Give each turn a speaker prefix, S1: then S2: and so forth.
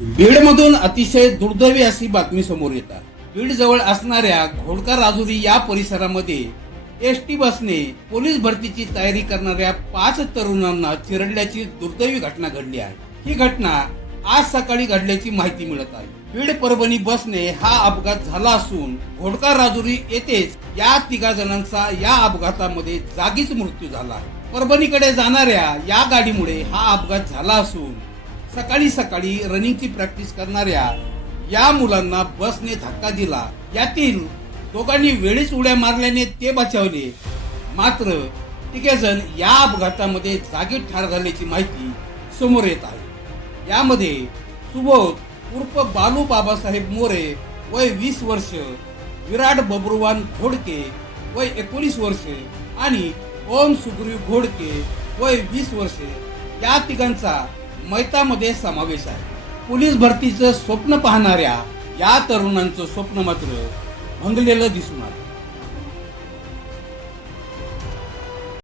S1: बीडमधून अतिशय दुर्दैवी अशी बातमी समोर येत आहे बीड जवळ असणाऱ्या घोडका राजुरी या परिसरामध्ये एस टी बसने पोलीस भरतीची तयारी करणाऱ्या पाच तरुणांना चिरडल्याची दुर्दैवी घटना घडली आहे. ही घटना आज सकाळी घडल्याची माहिती मिळत आहे. बीड परभणी बसने हा अपघात झाला असून घोडका राजुरी येथेच या तिघा जणांचा या अपघातामध्ये जागीच मृत्यू झाला आहे. परभणीकडे जाणाऱ्या या गाडीमुळे हा अपघात झाला असून सकाळी सकाळी रनिंगची प्रॅक्टिस करणाऱ्या या मुलांना बसने धक्का दिला. यातील दोघांनी वेळीच उड्या मारल्याने ते बचावले. मात्र तिघे जण या अपघातामध्ये जागीच ठार झाल्याची माहिती समोर येत आहे. यामध्ये सुबोध उर्फ बालू बाबासाहेब मोरे वय वीस वर्ष विराट बबरुवान घोडके वय एकोणीस वर्ष आणि ओम सुग्रीव घोडके वय वीस वर्ष. या तिघांचा मैतामध्ये समावेश आहे. पोलीस भरतीचं स्वप्न पाहणाऱ्या या तरुणांचं स्वप्न मात्र भंगलेलं दिसून आलं.